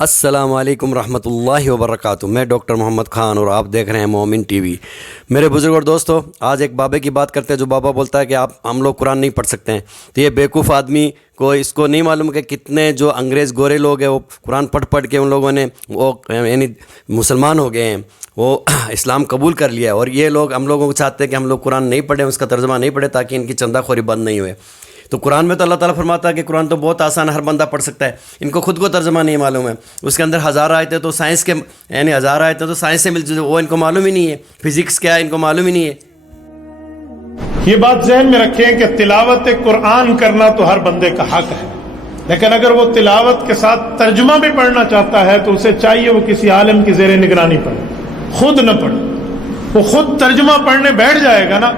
السلام علیکم رحمۃ اللہ وبرکاتہ۔ میں ڈاکٹر محمد خان اور آپ دیکھ رہے ہیں مومن ٹی وی۔ میرے بزرگ اور دوستو، آج ایک بابے کی بات کرتے ہیں جو بابا بولتا ہے کہ ہم لوگ قرآن نہیں پڑھ سکتے ہیں۔ تو یہ بیوقوف آدمی کو اس کو نہیں معلوم کہ کتنے جو انگریز گورے لوگ ہیں وہ قرآن پڑھ کے ان لوگوں نے وہ یعنی مسلمان ہو گئے ہیں، وہ اسلام قبول کر لیا ہے، اور یہ لوگ ہم لوگوں کو چاہتے ہیں کہ ہم لوگ قرآن نہیں پڑھیں، اس کا ترجمہ نہیں پڑھیں تاکہ ان کی چندہ خوری بند نہیں ہوئے۔ تو قرآن میں تو اللہ تعالیٰ فرماتا ہے کہ قرآن تو بہت آسان ہے، ہر بندہ پڑھ سکتا ہے۔ ان کو خود کو ترجمہ نہیں معلوم ہے، اس کے اندر ہزار آیتیں تو سائنس کے یعنی ہزار آیتیں تو سائنس سے ملتی، وہ ان کو معلوم ہی نہیں ہے، فزکس کیا ہے ان کو معلوم ہی نہیں ہے۔ یہ بات ذہن میں رکھیں کہ تلاوت قرآن کرنا تو ہر بندے کا حق ہے، لیکن اگر وہ تلاوت کے ساتھ ترجمہ بھی پڑھنا چاہتا ہے تو اسے چاہیے وہ کسی عالم کی زیر نگرانی پڑھے، خود نہ پڑھے۔ وہ خود ترجمہ پڑھنے بیٹھ جائے گا نا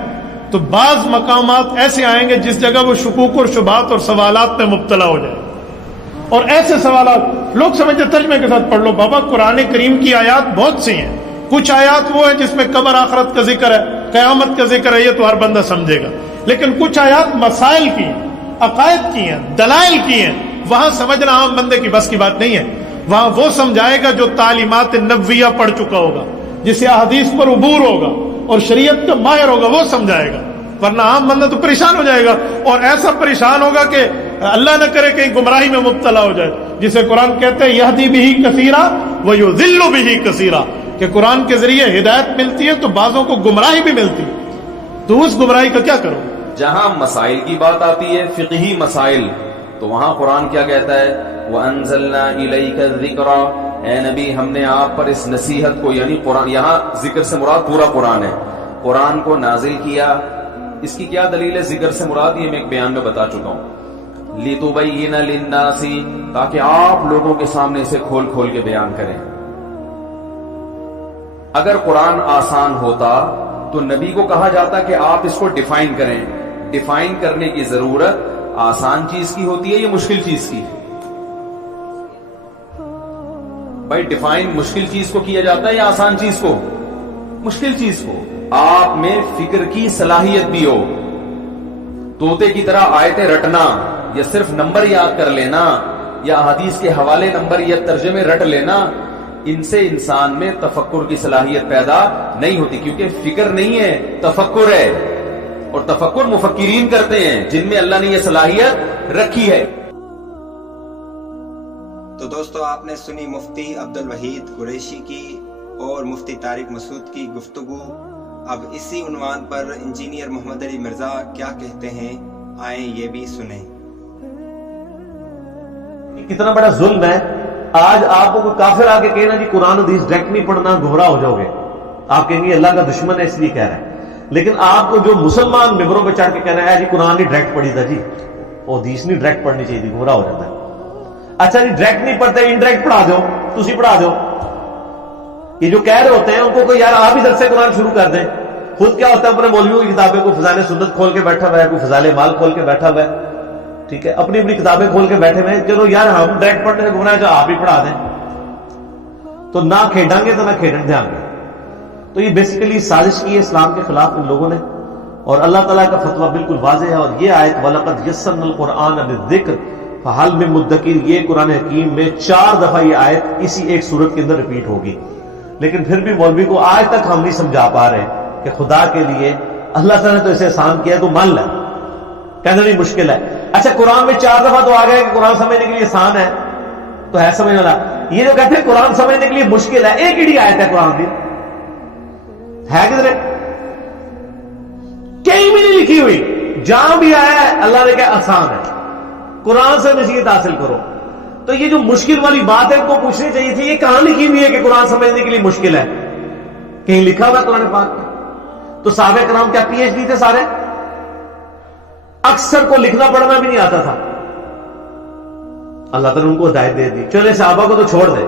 تو بعض مقامات ایسے آئیں گے جس جگہ وہ شکوک اور شبہات اور سوالات میں مبتلا ہو جائے، اور ایسے سوالات لوگ سمجھتے ترجمے کے ساتھ پڑھ لو۔ بابا قرآن کریم کی آیات بہت سی ہیں، کچھ آیات وہ ہیں جس میں قبر آخرت کا ذکر ہے، قیامت کا ذکر ہے، یہ تو ہر بندہ سمجھے گا، لیکن کچھ آیات مسائل کی ہیں، عقائد کی ہیں، دلائل کی ہیں، وہاں سمجھنا عام بندے کی بس کی بات نہیں ہے۔ وہاں وہ سمجھائے گا جو تعلیمات نبویہ پڑھ چکا ہوگا، جسے احادیث پر عبور ہوگا اور شریعت کا ماہر ہوگا، وہ سمجھائے گا، ورنہ عام بندہ تو پریشان ہو جائے گا، اور ایسا پریشان ہوگا کہ اللہ نہ کرے کہیں گمراہی میں مبتلا ہو جائے، جسے قرآن کہتے ہیں یہدی بہ کثیرا ویضل بہ کثیرا، کہ قرآن کے ذریعے ہدایت ملتی ہے تو بعضوں کو گمراہی بھی ملتی ہے، تو اس گمراہی کا کیا کرو۔ جہاں مسائل کی بات آتی ہے، فقہی مسائل، تو وہاں قرآن کیا کہتا ہے؟ وَأَنزَلْنَا إِلَيْكَ الذِّكْرَ، اے نبی ہم نے آپ پر اس نصیحت کو، یعنی قرآن، یہاں ذکر سے مراد پورا قرآن ہے، قرآن کو نازل کیا۔ اس کی کیا دلیل ہے؟ ذکر سے مراد یہ میں ایک بیان میں بتا چکا ہوں، لِتُبَيِّنَ لِلنَّاسِ، تاکہ آپ لوگوں کے سامنے اسے کھول کھول کے بیان کریں۔ اگر قرآن آسان ہوتا تو نبی کو کہا جاتا کہ آپ اس کو ڈیفائن کریں۔ ڈیفائن کرنے کی ضرورت آسان چیز کی ہوتی ہے یا مشکل چیز کی؟ بھائی ڈیفائن مشکل چیز کو کیا جاتا ہے یا آسان چیز کو؟ مشکل چیز کو۔ آپ میں فکر کی صلاحیت بھی ہو، طوطے کی طرح آیتیں رٹنا یا صرف نمبر یاد کر لینا یا حدیث کے حوالے نمبر یا ترجمے رٹ لینا، ان سے انسان میں تفکر کی صلاحیت پیدا نہیں ہوتی، کیونکہ فکر نہیں ہے، تفکر ہے، اور تفکر مفکرین کرتے ہیں جن میں اللہ نے یہ صلاحیت رکھی ہے۔ تو دوستو، آپ نے سنی مفتی عبدالوحید قریشی کی اور مفتی طارق مسعود کی گفتگو۔ اب اسی عنوان پر انجینئر محمد علی مرزا کیا کہتے ہیں، آئیں یہ بھی سنیں۔ کتنا بڑا ظلم ہے، آج آپ کو کوئی کافر آ کے کہنا جی قرآن حدیث ڈائریکٹ نہیں پڑھنا، گمراہ ہو جاؤ گے، آپ کہیں گے اللہ کا دشمن ہے اس لیے کہہ رہا ہے۔ لیکن آپ کو جو مسلمان ممبروں پہ چڑھ کے کہنا ہے جی قرآن نہیں ڈائریکٹ پڑھی تھا، جی وہ حدیث نہیں ڈائریکٹ پڑھنی چاہیے تھی، گمراہ ہو جاتا ہے۔ اچھا جی ڈائریکٹ نہیں پڑھتے، انڈائریکٹ پڑھا دو، تسی پڑھا دو۔ یہ جو کہہ رہے ہوتے ہیں ان کو کوئی یار آپ ہی درس قرآن شروع کر دیں۔ خود کیا ہوتا ہے اپنے مولویوں کی کتابیں کو فضائل سنت کھول کے بیٹھا ہوا ہے، کوئی فضائل مال کھول کے بیٹھا ہوا ہے، ٹھیک ہے، اپنی اپنی کتابیں کھول کے بیٹھے ہوئے ہیں، چلو یار ہم ڈائریکٹ پڑھنے سے گمراہ جو آپ ہی پڑھا دیں، تو نہ کھیڈیں گے تو نہ کھیڈن دیں گے۔ تو یہ بیسیکلی سازش کی ہے اسلام کے خلاف ان لوگوں نے، اور اللہ تعالیٰ کا فتویٰ بالکل واضح ہے۔ اور یہ آیت وَلَقَدْ يَسَّرْنَا الْقُرْآنَ لِلذِّكْرِ فَهَلْ مِن مُدَّكِرٍ، یہ قرآن حکیم میں 4 دفعہ یہ آیت اسی ایک صورت کے اندر ریپیٹ ہوگی، لیکن پھر بھی مولوی کو آج تک ہم نہیں سمجھا پا رہے کہ خدا کے لیے اللہ تعالیٰ نے تو اسے آسان کیا تو مان لے، کہنا نہیں مشکل ہے۔ اچھا قرآن میں 4 دفعہ تو آ گئے کہ قرآن سمجھنے کے لیے آسان ہے، تو ہے سمجھ والا۔ یہ جو کہتے ہیں قرآن سمجھنے کے لیے مشکل ہے، ایک ہی آیت ہے قرآن کی، ہے کدھر؟ کہیں بھی نہیں لکھی ہوئی، جہاں بھی آیا ہے اللہ نے کہا آسان ہے، قرآن سے نصیحت حاصل کرو۔ تو یہ جو مشکل والی بات ہے ان کو پوچھنی چاہیے تھی، یہ کہاں لکھی ہوئی ہے کہ قرآن سمجھنے کے لیے مشکل ہے؟ کہیں لکھا ہوا ہے قرآن پاک میں؟ تو صحابہ کرام کیا پی ایچ ڈی تھے سارے؟ اکثر کو لکھنا پڑھنا بھی نہیں آتا تھا، اللہ تعالیٰ نے ان کو ہدایت دے دی۔ چلے صحابہ کو تو چھوڑ دیں،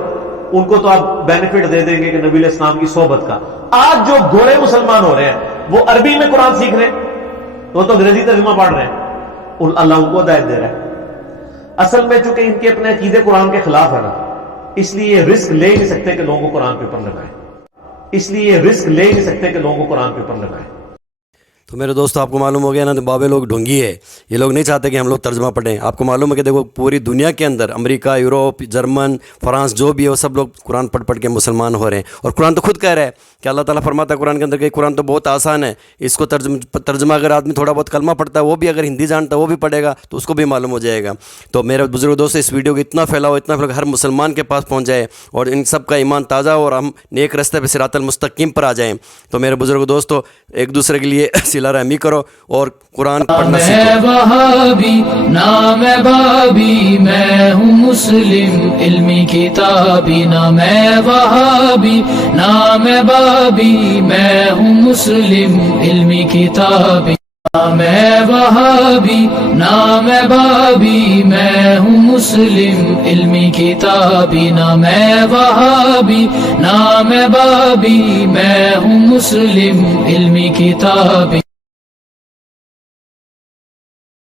ان کو تو آپ بینیفٹ دے دیں گے کہ نبی علیہ السلام کی صحبت کا۔ آج جو گورے مسلمان ہو رہے ہیں وہ عربی میں قرآن سیکھ رہے ہیں، وہ تو انگریزی ترجمہ پڑھ رہے ہیں، اللہ ان کو ہدایت دے رہا ہے۔ اصل میں چونکہ ان کے اپنے عقیدے قرآن کے خلاف ہے نا، اس لیے یہ رسک لے نہیں سکتے کہ لوگوں کو قرآن کے اوپر لگائیں، اس لیے یہ رسک لے نہیں سکتے کہ لوگوں کو قرآن کے اوپر لگائیں۔ تو میرے دوستوں آپ کو معلوم ہو گیا نا، تو بابے لوگ ڈھونگی ہے، یہ لوگ نہیں چاہتے کہ ہم لوگ ترجمہ پڑھیں۔ آپ کو معلوم ہے کہ دیکھو پوری دنیا کے اندر امریکہ، یوروپ، جرمن، فرانس جو بھی ہے وہ سب لوگ قرآن پڑھ کے مسلمان ہو رہے ہیں، اور قرآن تو خود کہہ رہا ہے کہ اللہ تعالیٰ فرماتا ہے قرآن کے اندر کہ قرآن تو بہت آسان ہے، اس کو ترجمہ اگر آدمی تھوڑا بہت کلمہ پڑھتا ہے، وہ بھی اگر ہندی جانتا ہے وہ بھی پڑھے گا تو اس کو بھی معلوم ہو جائے گا۔ تو میرے بزرگ دوستوں اس ویڈیو کو اتنا پھیلاؤ ہر مسلمان کے پاس پہنچ جائے اور ان سب کا ایمان تازہ اور ہم نیک راستے پہ صراط المستقیم پر آ جائیں۔ تو میرے بزرگ دوستوں ایک دوسرے کے لیے صلہ رحمی کرو اور قرآن پڑھنا سیکھو۔ میں وہابی نہ میں بابی، میں ہوں مسلم علمی کتابی، نہ میں وہابی نہ میں بابی، میں ہوں مسلم علمی کتابی، نہ میں وہابی نہ میں بابی، میں ہوں مسلم علمی کتابی، نہ میں وہابی نہ میں بابی، میں ہوں مسلم علمی کتابی۔